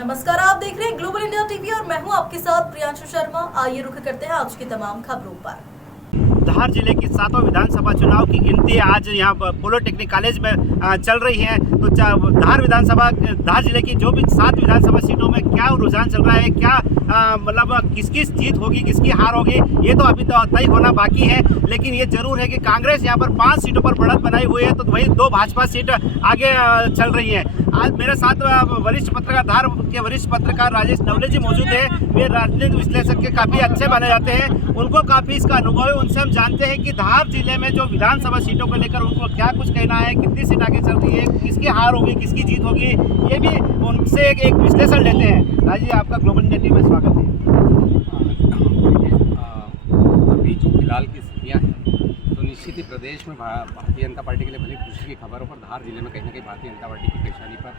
नमस्कार, आप देख रहे हैं ग्लोबल इंडिया टीवी और मैं हूं आपके साथ प्रियांशु शर्मा। आइए रुख करते हैं आज की तमाम खबरों पर। धार जिले की 7वां विधानसभा चुनाव की गिनती आज यहाँ पॉलिटेक्निक कॉलेज में चल रही है। तो धार जिले की जो भी 7 विधानसभा सीटों में क्या रुझान चल रहा है, क्या मतलब किसकी जीत होगी, किसकी हार होगी, ये तो अभी तो तय होना बाकी है। लेकिन ये जरूर है कि कांग्रेस यहाँ पर 5 सीटों पर बढ़त बनाई हुई है, तो वही 2 भाजपा सीट आगे चल रही है। आज मेरे साथ वरिष्ठ पत्रकार, धार के वरिष्ठ पत्रकार राजेश नवले जी मौजूद है। वे राजनीतिक विश्लेषक के काफ़ी अच्छे माने जाते हैं, उनको काफ़ी इसका अनुभव है। उनसे हम जानते हैं कि धार जिले में जो विधानसभा सीटों को लेकर उनको क्या कुछ कहना है, कितनी सीट आगे चल रही है, किसकी हार होगी, किसकी जीत होगी, ये भी उनसे एक विश्लेषण लेते हैं। राजेश जी, आपका ग्लोबल इंडिया टीवी में स्वागत है। अभी जो फिलहाल की स्थितियाँ हैं, तो निश्चित ही प्रदेश में भारतीय जनता पार्टी के लिए भले खुशी की खबरों पर धार जिले में कहीं ना कहीं भारतीय जनता पार्टी की पेशानी पर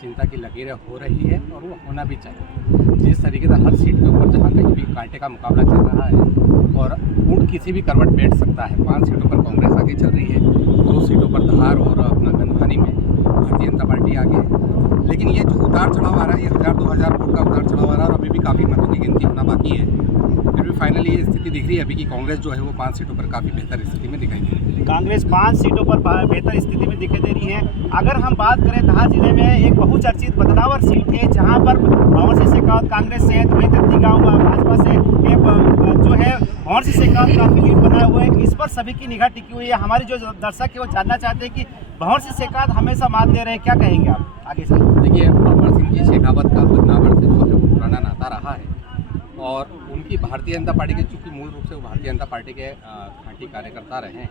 चिंता की लकीरें हो रही है, और वो होना भी चाहिए। जिस तरीके से हर सीट के ऊपर जहाँ कहीं भी कांटे का मुकाबला चल रहा है और ऊँट किसी भी करवट बैठ सकता है। 5 सीटों पर कांग्रेस आगे चल रही है, 2 सीटों पर धार और अपना गंधवानी में भारतीय जनता पार्टी आगे है। लेकिन ये जो उतार चढ़ाव आ रहा है, ये 1000-2000 वोट का उतार चढ़ाव आ रहा है, और अभी भी काफ़ी मतों की गिनती होना बाकी है। फिर भी फाइनली ये स्थिति दिख रही है अभी कि कांग्रेस जो है वो 5 सीटों पर काफ़ी बेहतर स्थिति में दिखाई दे रही है। कांग्रेस 5 सीटों पर बेहतर स्थिति में दिखाई दे रही है। अगर हम बात करें धार जिले में एक बहुचर्चित बदनावर सीट है, जहां पर भंवर सिंह शेखावत कांग्रेस से है, तो वही दत्ती गाँव भाजपा से जो है भंवर सिंह शेखावत काफ़ी लीड बनाए हुए है। इस पर सभी की निगाह टिकी हुई है। हमारी जो दर्शक है वो जानना चाहते हैं कि भंवर सिंह शेखावत हमेशा मात दे रहे हैं, क्या कहेंगे आप आगे से? देखिए, भंवर सिंह जी शेखावत का बदनावर से जो है वो पुराना नाता रहा है, और उनकी भारतीय जनता पार्टी के, चूँकि मूल रूप से वो भारतीय जनता पार्टी के खांटी कार्यकर्ता रहे हैं,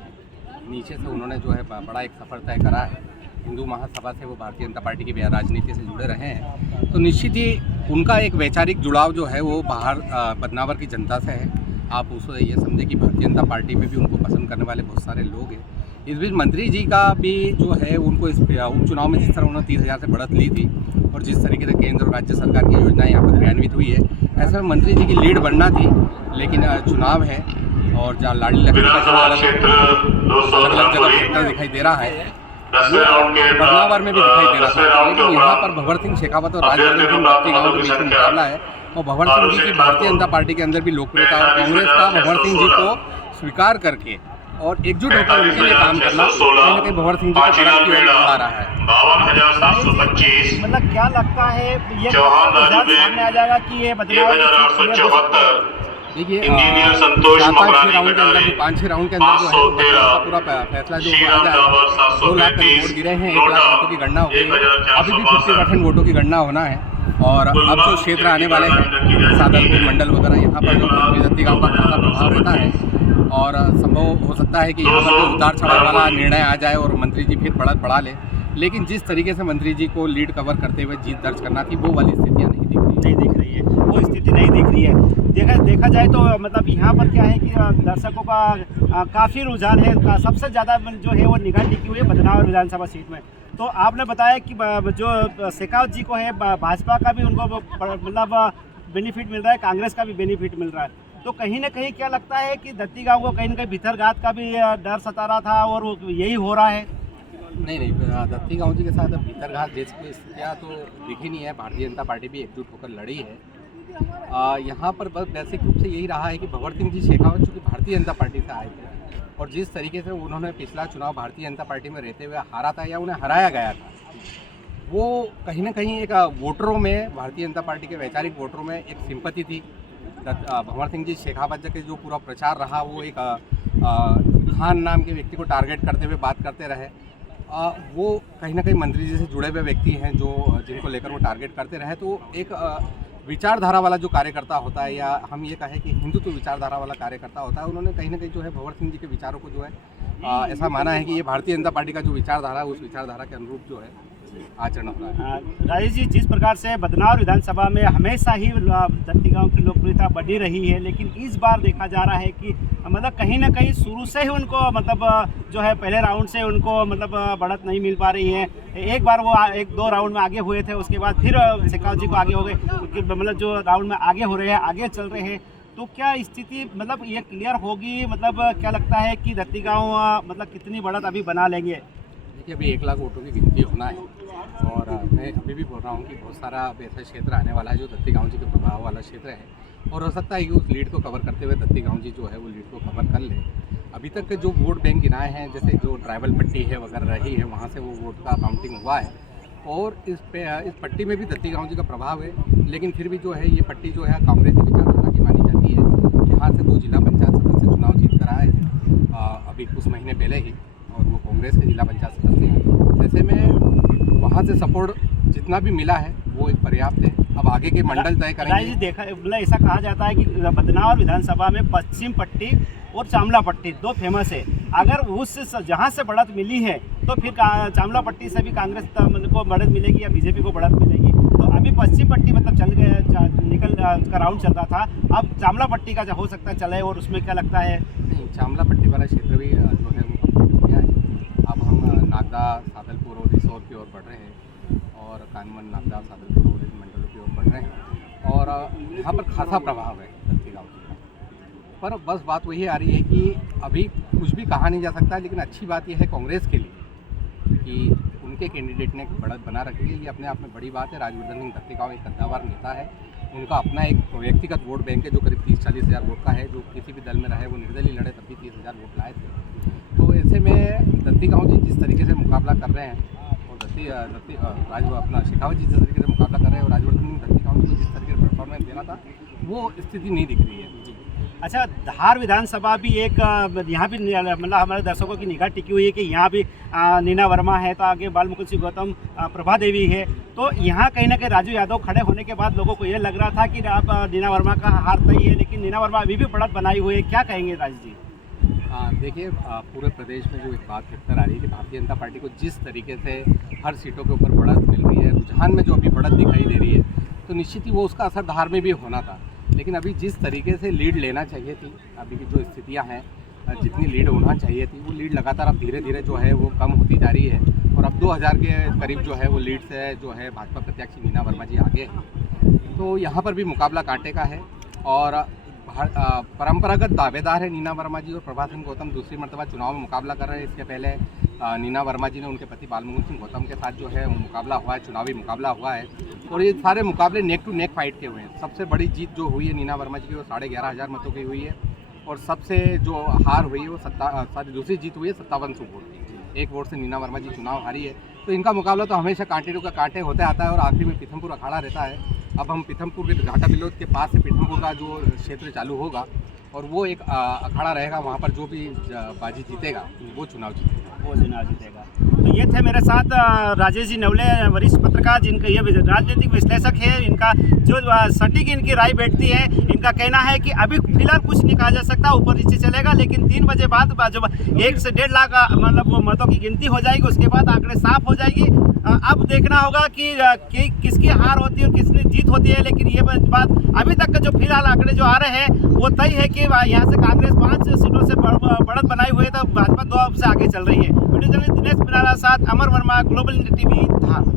नीचे से उन्होंने जो है बड़ा एक सफ़र तय करा है। हिंदू महासभा से वो भारतीय जनता पार्टी की राजनीति से जुड़े रहे हैं, तो निश्चित ही उनका एक वैचारिक जुड़ाव जो है वो बाहर बदनावर की जनता से है। आप उसको ये समझे कि भारतीय जनता पार्टी में भी उनको पसंद करने वाले बहुत सारे लोग हैं। इस बीच मंत्री जी का भी जो है उनको इस उपचुनाव में जिस तरह उन्होंने 30,000 से बढ़त ली थी, और जिस तरीके से केंद्र और राज्य सरकार की योजनाएं यहाँ पर क्रियान्वित हुई है, ऐसे में मंत्री जी की लीड बनना थी। लेकिन चुनाव है, और जहाँ लाडली लखन का अलग जगह सेक्टर दिखाई दे रहा है, बदनावर में भी दिखाई दे रहा था। लेकिन यहाँ पर भंवर सिंह शेखावत और राजवर्धन सिंह दत्ती गाँव के बीच में मुकाबला है, और भंवर सिंह जी की भारतीय जनता पार्टी के अंदर भी लोकप्रियता, और कांग्रेस का भंवर सिंह जी को स्वीकार करके और एकजुट होकर उनके लिए काम करना कहीं ना कहीं भंवर सिंह जी को बढ़ा रहा है। 52,725 मतलब क्या लगता है ये सामने आ जाएगा कि ये बदलाव? देखिए, इंजीनियर संतोष 5-6 राउंड के अंदर जो पूरा फैसला जो आ जाएगा। 2 लाख वोट गिरे हैं, 1 लाख वोटों की गणना हो गई है, अभी भी 50% वोटों की गणना होना है। और अब जो क्षेत्र आने वाले हैं, सादलपुर मंडल वगैरह, यहाँ पर जो दत्ती गाँव का खासा प्रभाव रहता है, और संभव हो सकता है कि यहाँ पर उतार चढ़ाव वाला निर्णय आ जाए और मंत्री जी फिर बढ़त बढ़ा ले। लेकिन जिस तरीके से मंत्री जी को लीड कवर करते हुए जीत दर्ज करना थी, वो वाली स्थितियाँ नहीं दिख रही है। वो स्थिति नहीं दिख रही है। देखा जाए तो मतलब यहाँ पर क्या है कि दर्शकों का काफ़ी रुझान है। सबसे ज़्यादा जो है वो निगाह टिकी हुई है बदनावर विधानसभा सीट में। तो आपने बताया कि जो शेखावत जी को है, भाजपा का भी उनको मतलब बेनिफिट मिल रहा है, कांग्रेस का भी बेनिफिट मिल रहा है। तो कहीं ना कहीं क्या लगता है कि दत्ती गाँव को कहीं ना कहीं भीतरघात का भी डर सता रहा था, और यही हो रहा है? नहीं, दत्ती गाँव जी के साथ भीतरघात जैसी स्थितियाँ तो दिखी नहीं है। भारतीय जनता पार्टी भी एकजुट होकर लड़ी है। यहाँ पर बस बेसिक रूप से यही रहा है कि भंवर सिंह जी शेखावत चूँकि भारतीय जनता पार्टी से आए थे, और जिस तरीके से उन्होंने पिछला चुनाव भारतीय जनता पार्टी में रहते हुए हारा था, या उन्हें हराया गया था, वो कहीं ना कहीं एक वोटरों में, भारतीय जनता पार्टी के वैचारिक वोटरों में एक सिंपैथी थी। भंवर सिंह जी शेखावत के जो पूरा प्रचार रहा, वो एक खान नाम के व्यक्ति को टारगेट करते हुए बात करते रहे। वो कहीं ना कहीं मंत्री जी से जुड़े हुए व्यक्ति हैं, जो जिनको लेकर वो टारगेट करते रहे। तो एक विचारधारा वाला जो कार्यकर्ता होता है, या हम ये कहें कि हिंदुत्व विचारधारा वाला कार्यकर्ता होता है, उन्होंने कहीं ना कहीं जो है भंवर सिंह जी के विचारों को जो है ऐसा माना है कि ये भारतीय जनता पार्टी का जो विचारधारा है, उस विचारधारा के अनुरूप जो है आचरण हो रहा है। राजेश जी, जिस प्रकार से बदनावर विधानसभा में हमेशा ही दत्ती गाँव की लोकप्रियता बढ़ी रही है, लेकिन इस बार देखा जा रहा है कि मतलब कहीं ना कहीं शुरू से ही उनको मतलब जो है पहले राउंड से उनको मतलब बढ़त नहीं मिल पा रही है। एक बार वो 1-2 राउंड में आगे हुए थे, उसके बाद फिर शेखावत जी को आगे हो गए, मतलब जो राउंड में आगे हो रहे हैं, आगे चल रहे हैं। तो क्या स्थिति मतलब ये क्लियर होगी? मतलब क्या लगता है कि दत्ती गाँव मतलब कितनी बढ़त अभी बना लेंगे? देखिए, अभी 1 लाख वोटों की गिनती होना है, और मैं अभी भी बोल रहा हूँ कि बहुत सारा ऐसा क्षेत्र आने वाला है जो दत्ती गाँव जी के प्रभाव वाला क्षेत्र है और हो सकता है कि उस लीड को कवर करते हुए दत्ती गाँव जी जो है वो लीड को कवर कर ले। अभी तक के जो वोट बैंक गिनाए हैं, जैसे जो ट्राइबल पट्टी है वगैरह रही है, वहाँ से वो वोट का काउंटिंग हुआ है और इस पट्टी में भी दत्ती गाँव जी का प्रभाव है। लेकिन फिर भी जो है ये पट्टी जो है कांग्रेसी विचारधारा की मानी जाती है। यहाँ से 2 जिला पंचायत सदस्य चुनाव जीत कर आए हैं अभी कुछ महीने पहले ही, और वो कांग्रेस के जिला पंचायत सदस्य हैं। ऐसे में वहाँ से सपोर्ट जितना भी मिला है वो एक पर्याप्त है। अब आगे के मंडल तय करेंगे। देखा मतलब ऐसा कहा जाता है कि बदनावर विधानसभा में पश्चिम पट्टी और चामला पट्टी 2 फेमस है। अगर उस जहाँ से बढ़त मिली है तो फिर चामला पट्टी से भी कांग्रेस को बढ़त मिलेगी या बीजेपी को बढ़त मिलेगी। तो अभी पश्चिम पट्टी मतलब चल गया, निकल का राउंड चल रहा था, अब चामला पट्टी का हो सकता है चले, और उसमें क्या लगता है? नहीं, चामला पट्टी वाला क्षेत्र भी जो है वो कंप्लीट हो गया है। अब हम नागदा, सादलपुर और रिसोर की ओर बढ़ रहे हैं और कानमन, नागदा, सादलपुर और मंडलों की ओर बढ़ रहे हैं और यहाँ पर खासा प्रभाव है दत्ती गाँव जी का। पर बस बात वही आ रही है कि अभी कुछ भी कहा नहीं जा सकता, लेकिन अच्छी बात यह है कांग्रेस के लिए कि उनके कैंडिडेट ने बढ़त बना रखी है। ये अपने आप में बड़ी बात है। राजवर्धन सिंह दत्ती गाँव एक कद्दावर नेता है, उनका अपना एक व्यक्तिगत वोट बैंक है जो करीब 30-40 हज़ार वोट का है। जो किसी भी दल में रहे वो निर्दलीय लड़े तब भी 30 हज़ार वोट लाए थे। तो ऐसे में दत्ती गाँव जी जिस तरीके से मुकाबला कर रहे हैं और अपना शेखावत जी जिस तरीके से मुकाबला कर रहे हैं और राजवर्धन सिंह दत्ती गाँव जी को जिस तरीके से परफॉर्मेंस देना था वो स्थिति नहीं दिख रही है। अच्छा, धार विधानसभा भी एक यहाँ भी मतलब हमारे दर्शकों की निगाह टिकी हुई है कि यहाँ भी नीना वर्मा है, तो आगे बाल मुकुंद सिंह गौतम, प्रभा देवी है। तो यहाँ कहीं ना कहीं राजू यादव खड़े होने के बाद लोगों को ये लग रहा था कि अब नीना वर्मा का हार तय है, लेकिन नीना वर्मा अभी भी बढ़त बनाई हुई है। क्या कहेंगे राजू जी? देखिए, पूरे प्रदेश में जो एक बात निकल आ रही है कि भारतीय जनता पार्टी को जिस तरीके से हर सीटों के ऊपर बढ़त मिल रही है, रुझान में जो अभी बढ़त दिखाई दे रही है, तो निश्चित ही वो उसका असर धार में भी होना था। लेकिन अभी जिस तरीके से लीड लेना चाहिए थी, अभी की जो स्थितियां हैं, जितनी लीड होना चाहिए थी वो लीड लगातार अब धीरे धीरे जो है वो कम होती जा रही है और अब 2000 के करीब जो है वो लीड से जो है भाजपा प्रत्याशी नीना वर्मा जी आगे हैं। तो यहाँ पर भी मुकाबला कांटे का है और परंपरागत दावेदार है नीना वर्मा जी और प्रभा सिंह गौतम दूसरी मरतबा चुनाव में मुकाबला कर रहे हैं। इसके पहले नीना वर्मा जी ने उनके पति बाल मुकुंद सिंह गौतम के साथ जो है वो मुकाबला हुआ है, चुनावी मुकाबला हुआ है और ये सारे मुकाबले नेक टू नेक फाइट के हुए हैं। सबसे बड़ी जीत जो हुई है नीना वर्मा जी की वो 11,500 मतों की हुई है और सबसे जो हार हुई है वो दूसरी जीत हुई है 5700 वोट की। 1 वोट से नीना वर्मा जी चुनाव हारी है। तो इनका मुकाबला तो हमेशा कांटे का कांटे होते आता है और आखिरी में पीथमपुर अखाड़ा रहता है। अब हम पीथमपुर के घाटा बिलोद के पास से पीथमपुर का जो क्षेत्र चालू होगा और वो एक अखाड़ा रहेगा, वहाँ पर जो भी बाजी जीतेगा वो चुनाव जीतेगा। तो ये थे मेरे साथ राजेश जी नवले, वरिष्ठ पत्रकार, जिनका ये राजनीतिक विश्लेषक है। इनका जो सटीक इनकी राय बैठती है, इनका कहना है कि अभी फिलहाल कुछ नहीं कहा जा सकता, ऊपर नीचे चलेगा, लेकिन 3 बजे बाद जब 1 से 1.5 लाख मतलब वो मतों की गिनती हो जाएगी उसके बाद आंकड़े साफ हो जाएगी। अब देखना होगा कि किसकी हार होती है और किसकी जीत होती है। लेकिन ये बात अभी तक का जो फिलहाल आंकड़े जो आ रहे हैं वो तय है कि यहाँ से कांग्रेस 5 सीटों से बढ़त बनाई हुई है, तो भाजपा 2 से आगे चल रही है। वीडियो जर्नलिस्ट दिनेश बिराला साथ अमर वर्मा, ग्लोबल इंडिया टीवी, धार।